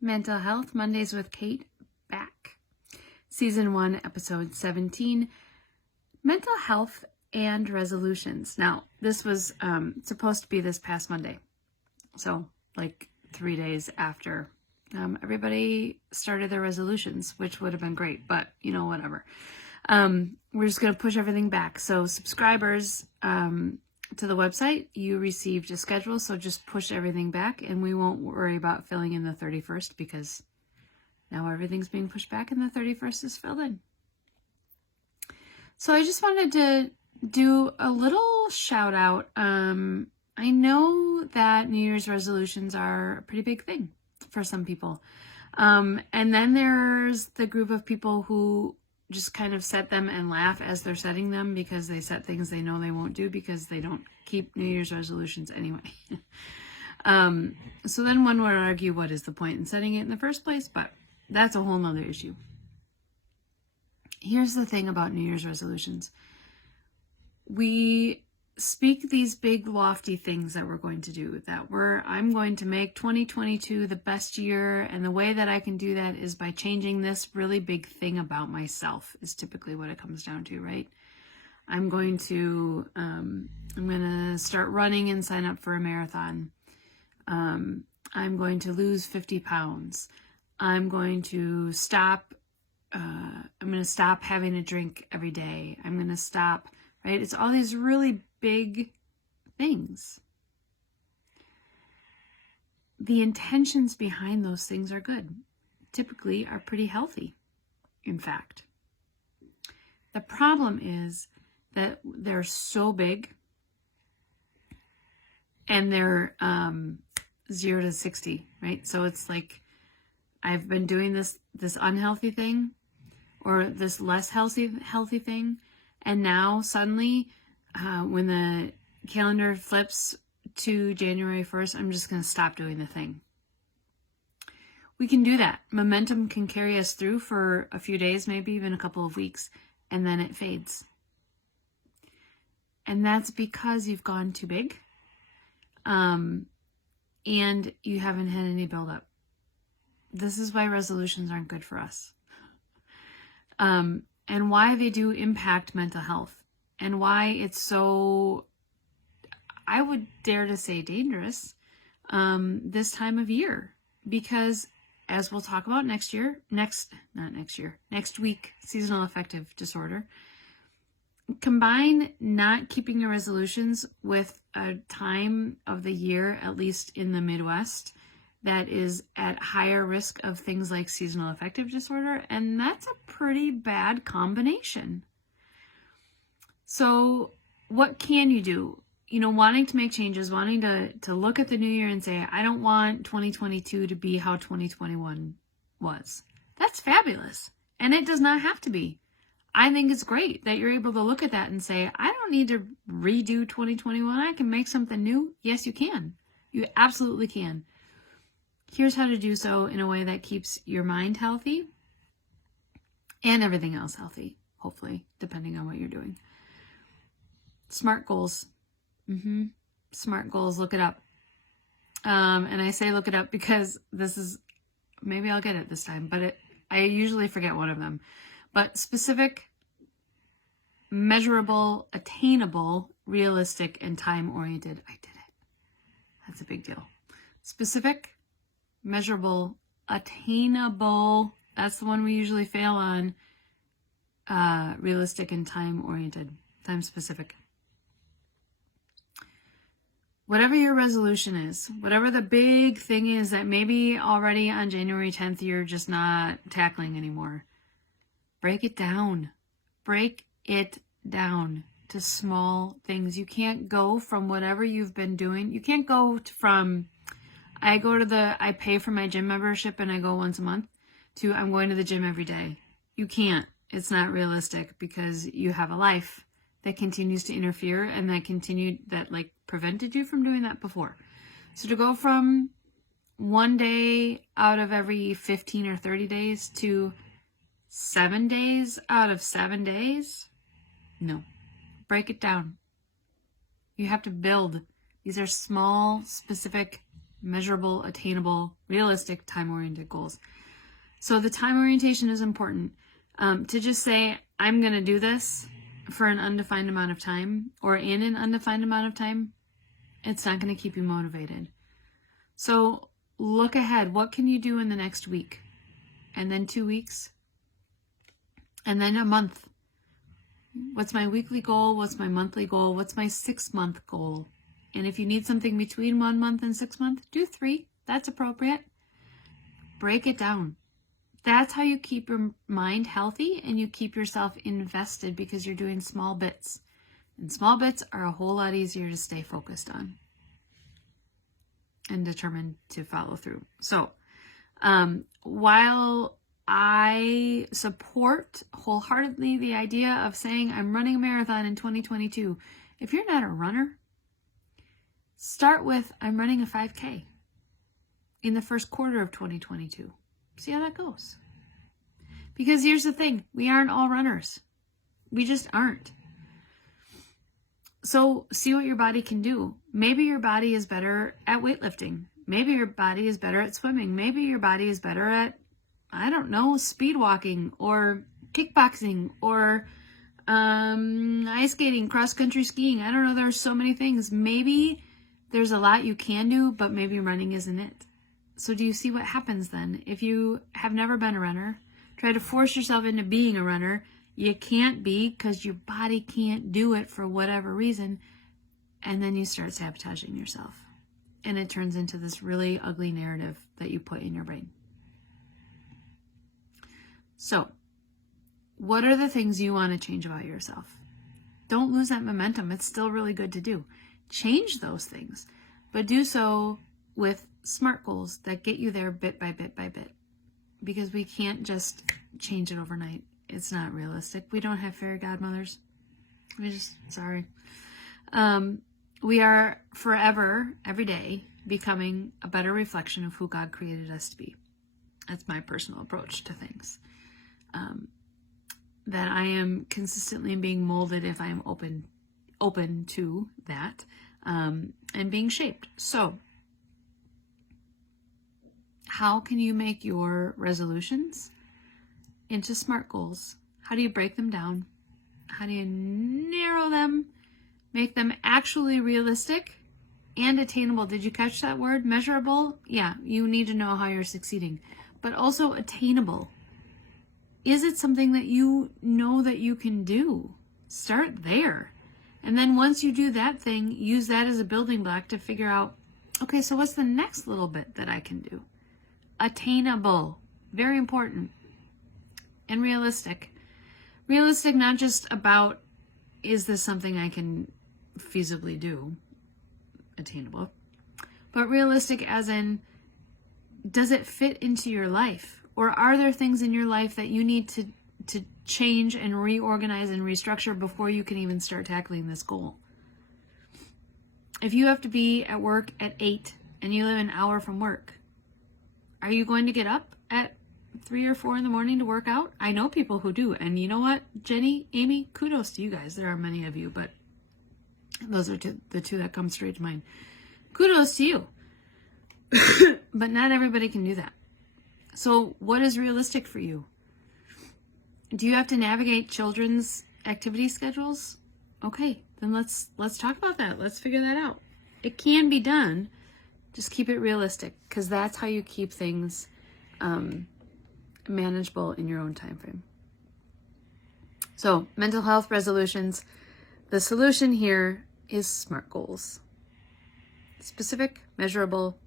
Mental Health Mondays with Kate back. Season 1, Episode 17, Mental Health and Resolutions. Now, this was supposed to be this past Monday. So, like 3 days after everybody started their resolutions, which would have been great, but, whatever. We're just going to push everything back. So, subscribers to the website, you received a schedule, so just push everything back, and we won't worry about filling in the 31st because now everything's being pushed back and the 31st is filled in. So I just wanted to do a little shout out. I know that New Year's resolutions are a pretty big thing for some people. And then there's the group of people who just kind of set them and laugh as they're setting them because they set things they know they won't do because they don't keep New Year's resolutions anyway. So then one would argue, what is the point in setting it in the first place? But that's a whole nother issue. Here's the thing about New Year's resolutions. We speak these big lofty things that we're going to do, I'm going to make 2022 the best year, and the way that I can do that is by changing this really big thing about myself, is typically what it comes down to, right? I'm going to start running and sign up for a marathon. I'm going to lose 50 pounds. I'm going to stop having a drink every day. I'm going to stop, right? It's all these really big things. The intentions behind those things are good. Typically are pretty healthy, in fact. The problem is that they're so big and they're 0 to 60, right? So it's like I've been doing this unhealthy thing or this less healthy thing, and now suddenly when the calendar flips to January 1st, I'm just going to stop doing the thing. We can do that. Momentum can carry us through for a few days, maybe even a couple of weeks, and then it fades. And that's because you've gone too big and you haven't had any buildup. This is why resolutions aren't good for us. And why they do impact mental health. And why it's so, I would dare to say, dangerous this time of year. Because as we'll talk about next week, seasonal affective disorder, combine not keeping your resolutions with a time of the year, at least in the Midwest, that is at higher risk of things like seasonal affective disorder, and that's a pretty bad combination. So what can you do? Wanting to make changes, wanting to look at the new year and say, I don't want 2022 to be how 2021 was. That's fabulous. And it does not have to be. I think it's great that you're able to look at that and say, I don't need to redo 2021. I can make something new. Yes, you can. You absolutely can. Here's how to do so in a way that keeps your mind healthy and everything else healthy, hopefully, depending on what you're doing. SMART goals. SMART goals, look it up. And I say look it up because maybe I'll get it this time, but I usually forget one of them. But specific, measurable, attainable, realistic, and time-oriented. I did it. That's a big deal. Specific, measurable, attainable. That's the one we usually fail on. Realistic and time-oriented, time-specific. Whatever your resolution is, whatever the big thing is that maybe already on January 10th you're just not tackling anymore, break it down. Break it down to small things. You can't go from whatever you've been doing. You can't go from, I pay for my gym membership and I go once a month, to I'm going to the gym every day. You can't. It's not realistic because you have a life that continues to interfere and that prevented you from doing that before. So to go from one day out of every 15 or 30 days to 7 days out of 7 days, no. Break it down. You have to build. These are small, specific measurable, attainable, realistic, time-oriented goals. So the time orientation is important. To just say, I'm going to do this for an undefined amount of time or in an undefined amount of time, it's not going to keep you motivated. So look ahead. What can you do in the next week? And then 2 weeks? And then a month? What's my weekly goal? What's my monthly goal? What's my 6-month goal? And if you need something between 1 month and 6 months, do 3. That's appropriate. Break it down. That's how you keep your mind healthy and you keep yourself invested, because you're doing small bits. And small bits are a whole lot easier to stay focused on and determined to follow through. So, while I support wholeheartedly the idea of saying I'm running a marathon in 2022, if you're not a runner, start with I'm running a 5K in the first quarter of 2022. See how that goes. Because here's the thing, we aren't all runners. We just aren't. So see what your body can do. Maybe your body is better at weightlifting. Maybe your body is better at swimming. Maybe your body is better at, I don't know, speed walking or kickboxing or ice skating, cross-country skiing. I don't know, there's so many things. Maybe there's a lot you can do, but maybe running isn't it. So do you see what happens then? If you have never been a runner, try to force yourself into being a runner. You can't be because your body can't do it for whatever reason. And then you start sabotaging yourself. And it turns into this really ugly narrative that you put in your brain. So, what are the things you want to change about yourself? Don't lose that momentum. It's still really good to do. Change those things, but do so with SMART goals that get you there bit by bit by bit. Because we can't just change it overnight. It's not realistic. We don't have fairy godmothers. Sorry. We are forever, every day, becoming a better reflection of who God created us to be. That's my personal approach to things. That I am consistently being molded if I am open to that, and being shaped. So, how can you make your resolutions into SMART goals? How do you break them down? How do you narrow them, make them actually realistic and attainable? Did you catch that word? Measurable? Yeah, you need to know how you're succeeding. But also attainable. Is it something that you know that you can do? Start there. And then once you do that thing, use that as a building block to figure out, okay, so what's the next little bit that I can do? Attainable. Very important. And realistic. Realistic, not just about, is this something I can feasibly do? Attainable. But realistic as in, does it fit into your life? Or are there things in your life that you need to change and reorganize and restructure before you can even start tackling this goal? If you have to be at work at 8 and you live an hour from work, are you going to get up at 3 or 4 in the morning to work out? I know people who do. And you know what, Jenny, Amy, kudos to you guys. There are many of you, but those are the two that come straight to mind. Kudos to you. But not everybody can do that. So what is realistic for you? Do you have to navigate children's activity schedules? Okay, then let's talk about that. Let's figure that out. It can be done. Just keep it realistic, because that's how you keep things manageable in your own time frame. So, mental health resolutions. The solution here is SMART goals. Specific, measurable,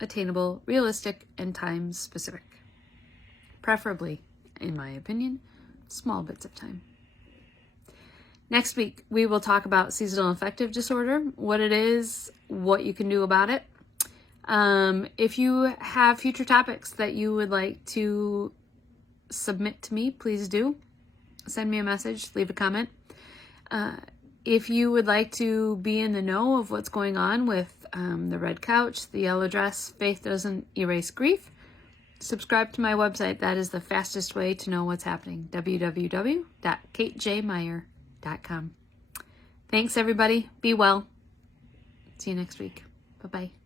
attainable, realistic, and time specific. Preferably, in my opinion, small bits of time. Next week, we will talk about seasonal affective disorder, what it is, what you can do about it. If you have future topics that you would like to submit to me, please do. Send me a message, leave a comment. If you would like to be in the know of what's going on with the red couch, the yellow dress, Faith Doesn't Erase Grief, subscribe to my website. That is the fastest way to know what's happening. www.katejmeyer.com. Thanks, everybody. Be well. See you next week. Bye-bye.